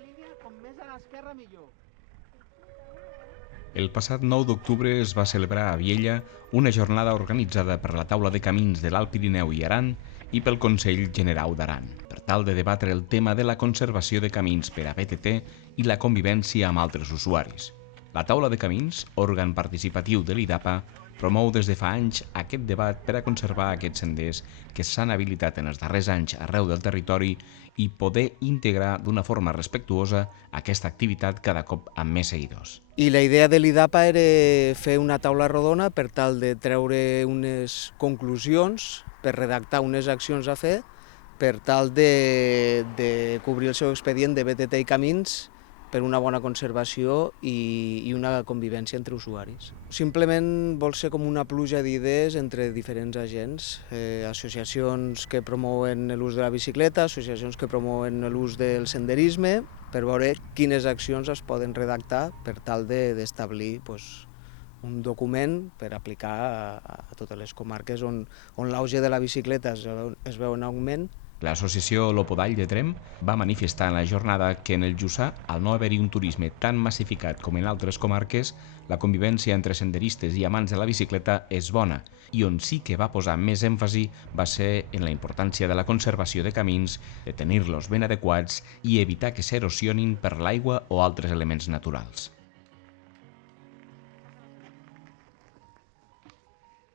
línia, com més a l'esquerra millor. El passat 9 d'octubre es va celebrar a Viella una jornada organitzada per la Taula de Camins de l'Alt Pirineu i Aran i pel Consell Generau d'Aran, per tal de debatre el tema de la conservació de camins per a BTT i la convivència amb altres usuaris. La Taula de Camins, òrgan participatiu de l'IDAPA, promou des de fa anys aquest debat per a conservar aquests senders que s'han habilitat en els darrers anys arreu del territori i poder integrar d'una forma respectuosa aquesta activitat cada cop amb més seguidors. I la idea de l'IDAPA era fer una taula rodona per tal de treure unes conclusions, per redactar unes accions a fer, per tal de cobrir el seu expedient de BTT i camins per una bona conservació i una convivència entre usuaris. Simplement vol ser com una pluja d'idees entre diferents agents, associacions que promouen l'ús de la bicicleta, associacions que promouen l'ús del senderisme, per veure quines accions es poden redactar per tal d'establir un document per aplicar a totes les comarques on l'auge de la bicicleta es veu en augment. L'associació L'Opodall de Tremp va manifestar en la jornada que en el Jussà, al no haver-hi un turisme tan massificat com en altres comarques, la convivència entre senderistes i amants de la bicicleta és bona, i on sí que va posar més èmfasi va ser en la importància de la conservació de camins, de tenir-los ben adequats i evitar que s'erosionin per l'aigua o altres elements naturals.